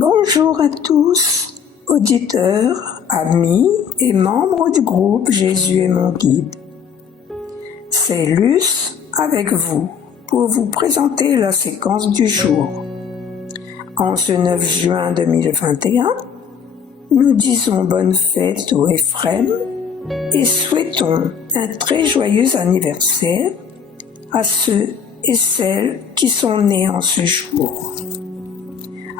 Bonjour à tous, auditeurs, amis et membres du groupe Jésus est mon guide. C'est Luce avec vous pour vous présenter la séquence du jour. En ce 9 juin 2021, nous disons bonne fête au Éphrem et souhaitons un très joyeux anniversaire à ceux et celles qui sont nés en ce jour.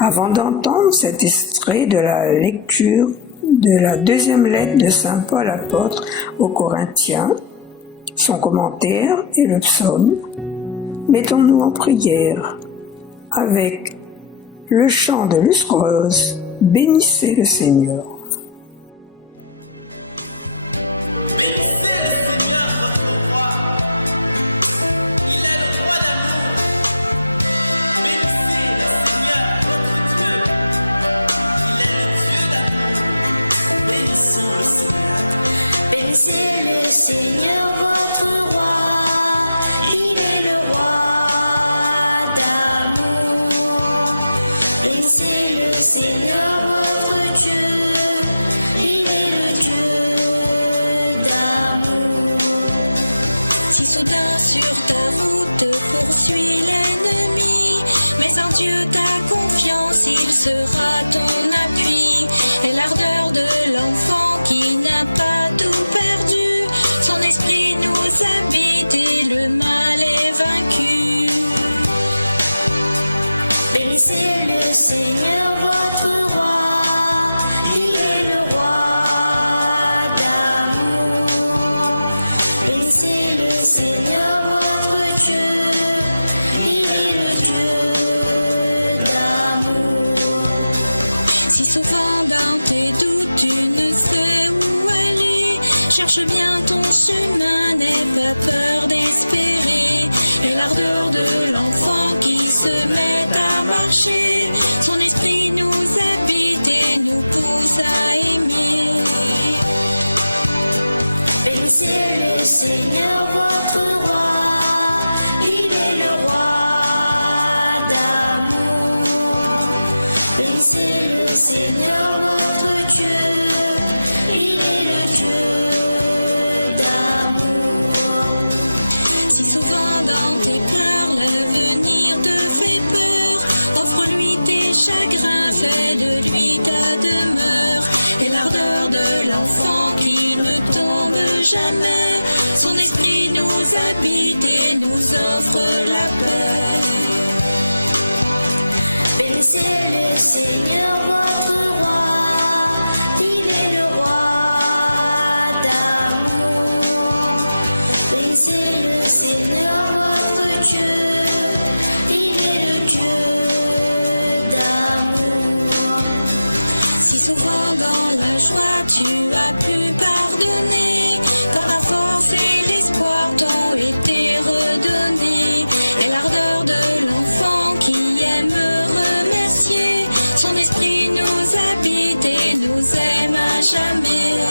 Avant d'entendre cet extrait de la lecture de la deuxième lettre de Saint Paul apôtre aux Corinthiens, son commentaire et le psaume, mettons-nous en prière avec le chant de Luce Rose, bénissez le Seigneur. Seigneur votre roi, il est le roi d'amour. Bénissez le Seigneur votre Dieu, il est le Dieu d'amour. Si soudain sur ta route poursuit l'ennemi, mais en Dieu ta confiance, il sera ton appui. Et l'ardeur de l'enfant qui n'a pas tout perdu, son esprit nous habite et le mal est vaincu. Bénissez le Seigneur votre roi, il est le roi d'amour. Bénissez le Seigneur votre Dieu, il est le Dieu d'amour. Si souvent dans tes doutes tu ne sais où aller, cherche bien ton chemin, n'aie pas peur d'espérer. Et l'ardeur de l'enfant qui se met à marcher, son esprit nous habite et nous pousse à aimer. Bénissez le Seigneur votre roi, il est le roi d'amour. Bénissez le Seigneur votre Dieu, il est le Dieu d'amour. Si souvent dans tes pleurs l'avenir te fait peur, offre-lui tes chagrins, fais de lui ta demeure. Et l'ardeur de l'enfant qui ne tombe jamais, son esprit nous habite et nous offre la paix. Bénissez le Seigneur votre roi, il est le roi d'amour. Bénissez le Seigneur votre Dieu, il est le Dieu d'amour. Si souvent dans la joie tu as pu pardonner, quand la force et l'espoir t'ont été redonnés, et l'ardeur de l'enfant qui aime remercier, son esprit nous habite et nous aime à jamais.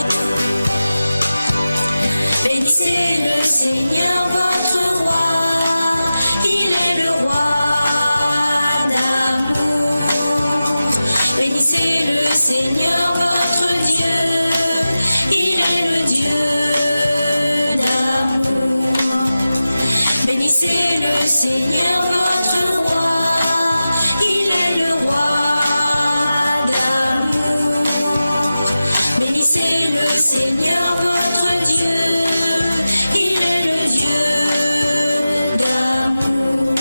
Bénissez le Seigneur votre roi, il est le roi d'amour. Bénissez le Seigneur votre Dieu, il est le Dieu d'amour. Bénissez le Seigneur votre roi, il est le roi d'amour. Bénissez le Seigneur votre Dieu, il est le Dieu d'amour.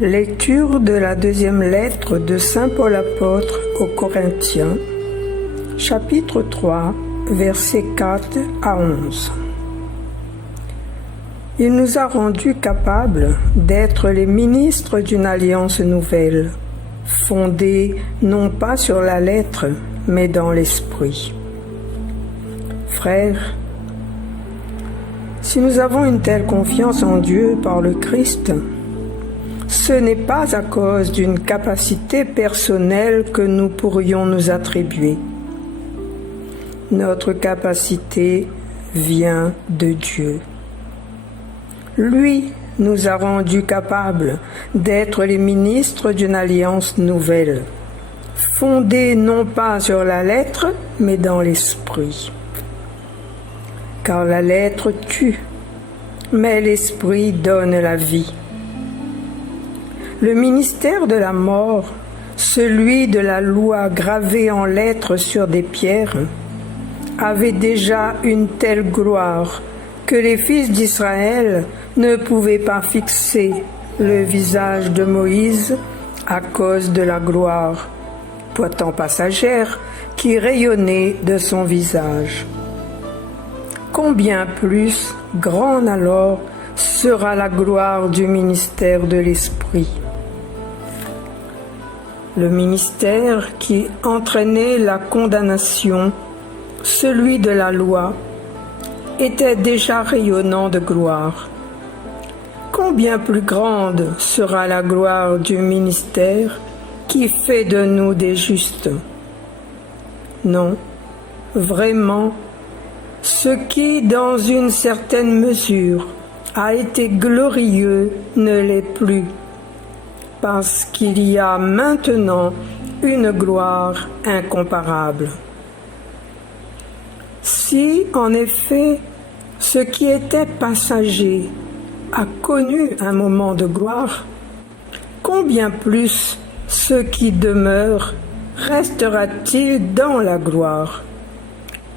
Lecture de la deuxième lettre de Saint Paul apôtre aux Corinthiens, chapitre 3, versets 4 à 11. Il nous a rendus capables d'être les ministres d'une alliance nouvelle, fondée non pas sur la lettre, mais dans l'esprit. Frères, si nous avons une telle confiance en Dieu par le Christ, ce n'est pas à cause d'une capacité personnelle que nous pourrions nous attribuer. Notre capacité vient de Dieu. Lui nous a rendus capables d'être les ministres d'une alliance nouvelle, fondée non pas sur la lettre, mais dans l'esprit. Car la lettre tue, mais l'esprit donne la vie. Le ministère de la mort, celui de la loi gravée en lettres sur des pierres, avait déjà une telle gloire que les fils d'Israël ne pouvaient pas fixer le visage de Moïse à cause de la gloire, pourtant passagère, qui rayonnait de son visage. Combien plus grande alors sera la gloire du ministère de l'Esprit. Le ministère qui entraînait la condamnation, celui de la loi, était déjà rayonnant de gloire. Combien plus grande sera la gloire du ministère qui fait de nous des justes? Non, vraiment, ce qui, dans une certaine mesure, a été glorieux ne l'est plus, parce qu'il y a maintenant une gloire incomparable. Si, en effet, ce qui était passager a connu un moment de gloire, combien plus ce qui demeure restera-t-il dans la gloire?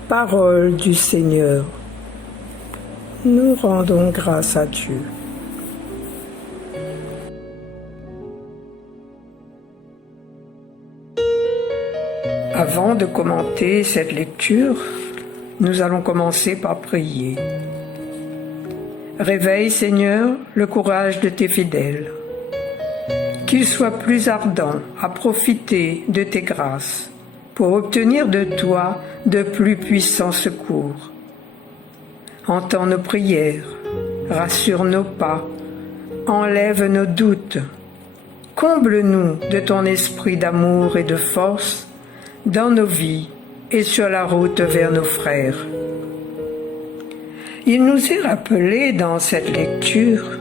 Parole du Seigneur. Nous rendons grâce à Dieu. Avant de commenter cette lecture, nous allons commencer par prier. Réveille, Seigneur, le courage de tes fidèles. Qu'ils soient plus ardents à profiter de tes grâces pour obtenir de toi de plus puissants secours. Entends nos prières, rassure nos pas, enlève nos doutes, comble-nous de ton esprit d'amour et de force dans nos vies et sur la route vers nos frères. Il nous est rappelé dans cette lecture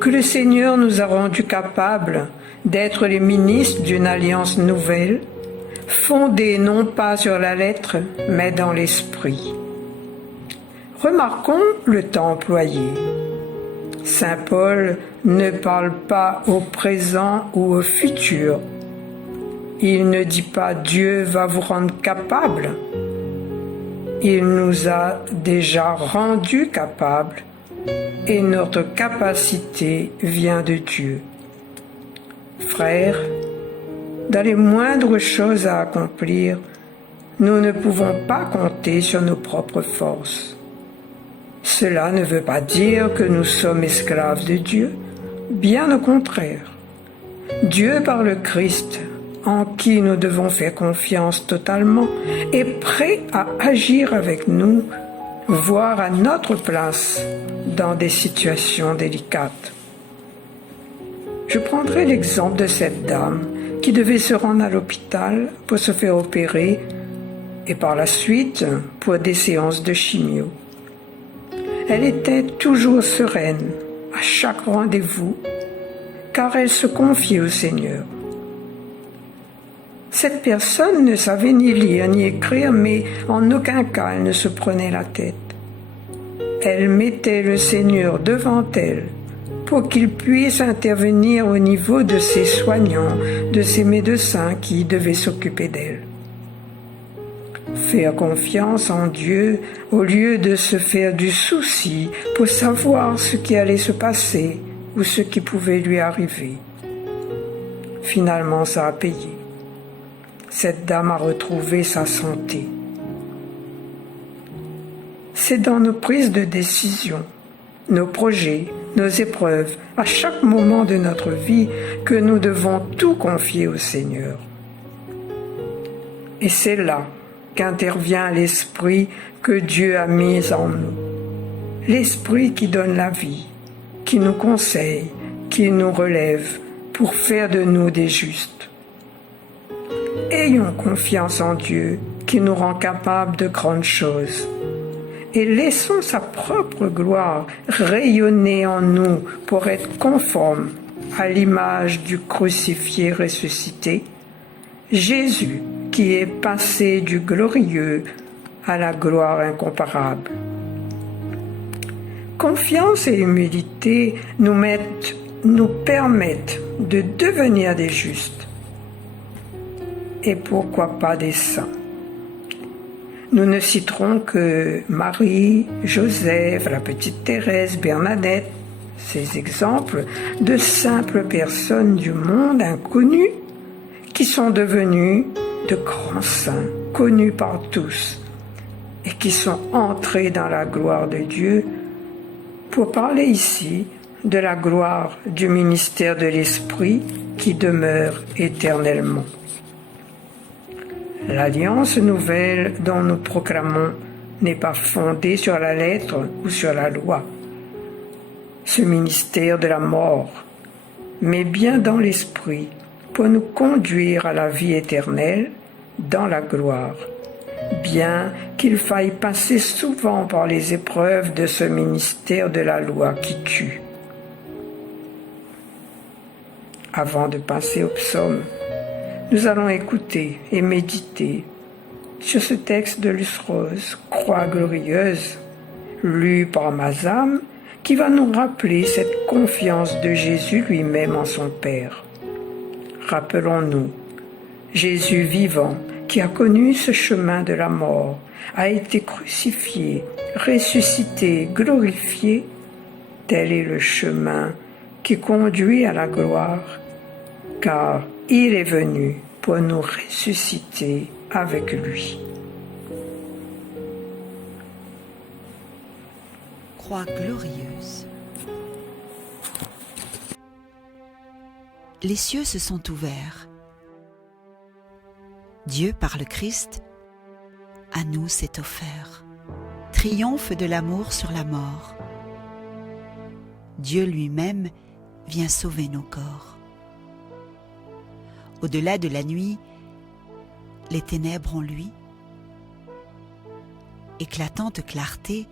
que le Seigneur nous a rendus capables d'être les ministres d'une alliance nouvelle, fondée non pas sur la lettre, mais dans l'esprit. Remarquons le temps employé. Saint Paul ne parle pas au présent ou au futur. Il ne dit pas « Dieu va vous rendre capable ». Il nous a déjà rendus capables et notre capacité vient de Dieu. Frères, dans les moindres choses à accomplir, nous ne pouvons pas compter sur nos propres forces. Cela ne veut pas dire que nous sommes esclaves de Dieu, bien au contraire. Dieu par le Christ, en qui nous devons faire confiance totalement, est prêt à agir avec nous, voire à notre place dans des situations délicates. Je prendrai l'exemple de cette dame qui devait se rendre à l'hôpital pour se faire opérer et par la suite pour des séances de chimio. Elle était toujours sereine à chaque rendez-vous car elle se confiait au Seigneur. Cette personne ne savait ni lire ni écrire, mais en aucun cas elle ne se prenait la tête. Elle mettait le Seigneur devant elle pour qu'il puisse intervenir au niveau de ses soignants, de ses médecins qui devaient s'occuper d'elle. Faire confiance en Dieu au lieu de se faire du souci pour savoir ce qui allait se passer ou ce qui pouvait lui arriver. Finalement, ça a payé. Cette dame a retrouvé sa santé. C'est dans nos prises de décision, nos projets, nos épreuves, à chaque moment de notre vie, que nous devons tout confier au Seigneur. Et c'est là qu'intervient l'Esprit que Dieu a mis en nous. L'Esprit qui donne la vie, qui nous conseille, qui nous relève pour faire de nous des justes. Ayons confiance en Dieu qui nous rend capables de grandes choses. et laissons sa propre gloire rayonner en nous pour être conforme à l'image du crucifié ressuscité, Jésus qui est passé du glorieux à la gloire incomparable. Confiance et humilité nous permettent de devenir des justes et pourquoi pas des saints. Nous ne citerons que Marie, Joseph, la petite Thérèse, Bernadette, ces exemples de simples personnes du monde inconnues qui sont devenues de grands saints, connus par tous, et qui sont entrés dans la gloire de Dieu, pour parler ici de la gloire du ministère de l'Esprit qui demeure éternellement. L'alliance nouvelle dont nous proclamons n'est pas fondée sur la lettre ou sur la loi, ce ministère de la mort, mais bien dans l'Esprit, pour nous conduire à la vie éternelle dans la gloire, bien qu'il faille passer souvent par les épreuves de ce ministère de la loi qui tue. Avant de passer au psaume, nous allons écouter et méditer sur ce texte de Luce Rose, Croix glorieuse, lu par Mazam, qui va nous rappeler cette confiance de Jésus lui-même en son Père. Rappelons-nous, Jésus vivant, qui a connu ce chemin de la mort, a été crucifié, ressuscité, glorifié, tel est le chemin qui conduit à la gloire, car il est venu pour nous ressusciter avec lui. Croix glorieuse. Les cieux se sont ouverts. Dieu, par le Christ, à nous s'est offert. Triomphe de l'amour sur la mort. Dieu lui-même vient sauver nos corps. Au-delà de la nuit, les ténèbres ont lui. Éclatante clarté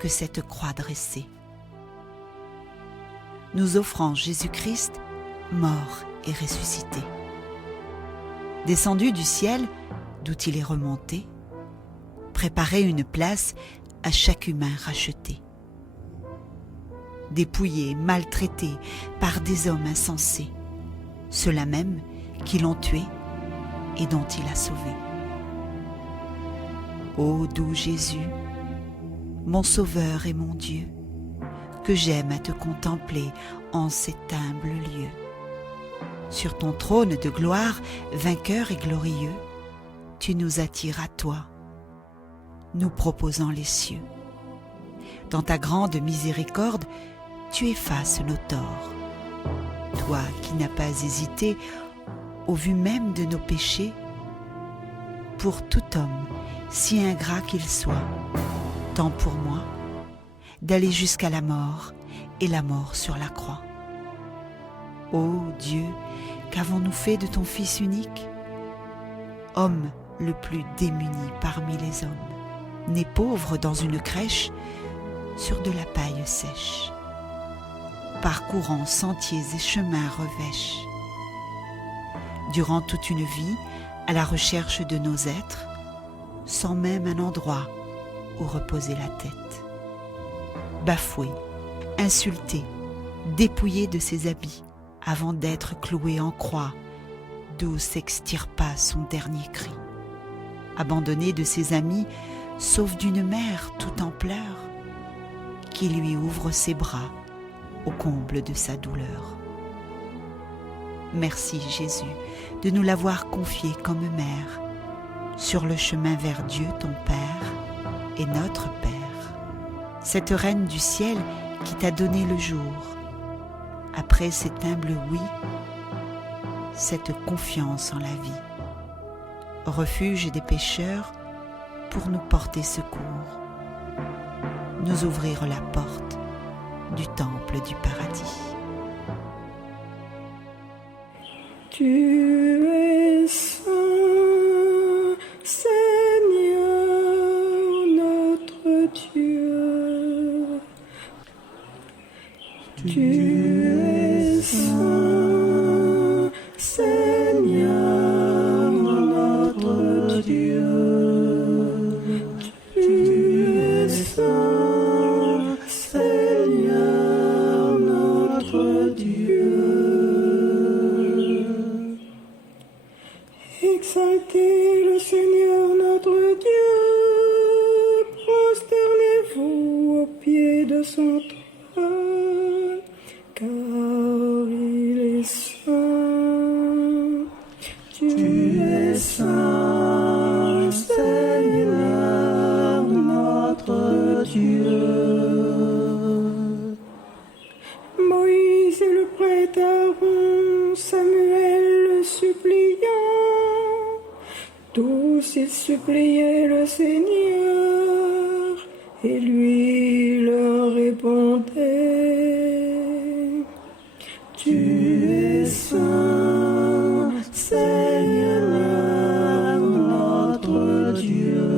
que cette croix dressée. Nous offrant Jésus-Christ, mort et ressuscité. Descendu du ciel, d'où il est remonté, préparer une place à chaque humain racheté. Dépouillé, maltraité par des hommes insensés, ceux-là même qui l'ont tué et dont il a sauvé. Ô doux Jésus, mon Sauveur et mon Dieu, que j'aime à te contempler en cet humble lieu. Sur ton trône de gloire, vainqueur et glorieux, tu nous attires à toi, nous proposant les cieux. Dans ta grande miséricorde, tu effaces nos torts. Toi qui n'as pas hésité, au vu même de nos péchés, pour tout homme, si ingrat qu'il soit, tant pour moi, d'aller jusqu'à la mort et la mort sur la croix. Ô Dieu, qu'avons-nous fait de ton Fils unique? Homme le plus démuni parmi les hommes, né pauvre dans une crèche, sur de la paille sèche, parcourant sentiers et chemins revêches. Durant toute une vie, à la recherche de nos êtres, sans même un endroit où reposer la tête. Bafoué, insulté, dépouillé de ses habits, avant d'être cloué en croix, d'où s'extirpa son dernier cri. Abandonné de ses amis, sauf d'une mère tout en pleurs, qui lui ouvre ses bras au comble de sa douleur. Merci Jésus de nous l'avoir confié comme mère, sur le chemin vers Dieu ton Père et notre Père, cette reine du ciel qui t'a donné le jour. Après cet humble oui, cette confiance en la vie, refuge des pécheurs pour nous porter secours, nous ouvrir la porte du temple du paradis. Tu es saint, Seigneur notre Dieu. Tu es saint, Seigneur notre Dieu. Tu es saint, Seigneur notre Dieu. Exaltez le Seigneur notre Dieu, prosternez-vous au pied de son trône, car il est saint. Tu es saint, Seigneur notre Dieu. Moïse et le prêtre Aaron, Samuel le suppliant, tous ils suppliaient le Seigneur, et lui leur répondait. Tu es saint, Seigneur notre Dieu.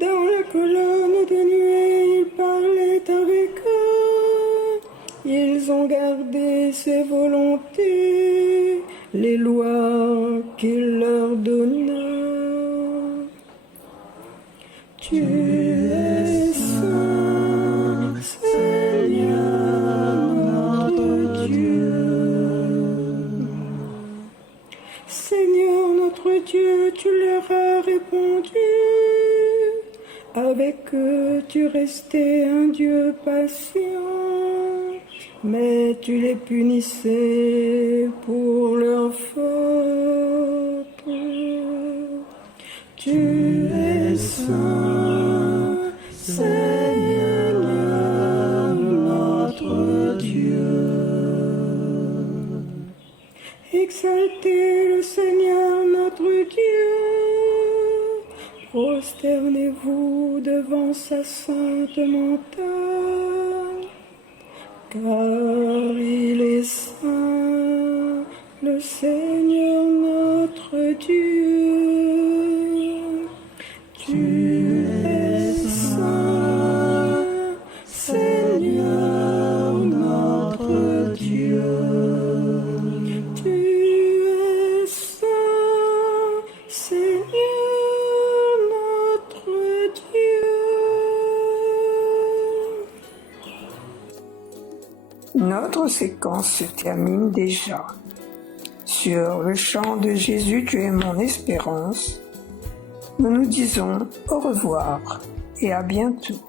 Dans la colonne de nuée, il parlait avec eux. Ils ont gardé ses volontés, les lois qu'il leur donna. Tu es saint, Seigneur notre Dieu. Seigneur notre Dieu, tu leur as répondu. Avec eux, tu restais un Dieu patient, mais tu les punissais pour leurs fautes. Tu es saint, Seigneur notre Dieu. Exaltez le Seigneur notre Dieu, prosternez-vous devant sa sainte montagne, car il est saint, le Seigneur notre Dieu. Tu es saint, Seigneur notre Dieu. Tu es saint, Seigneur notre Dieu. Notre séquence se termine déjà. Sur le chant de Jésus, tu es mon espérance, nous nous disons au revoir et à bientôt.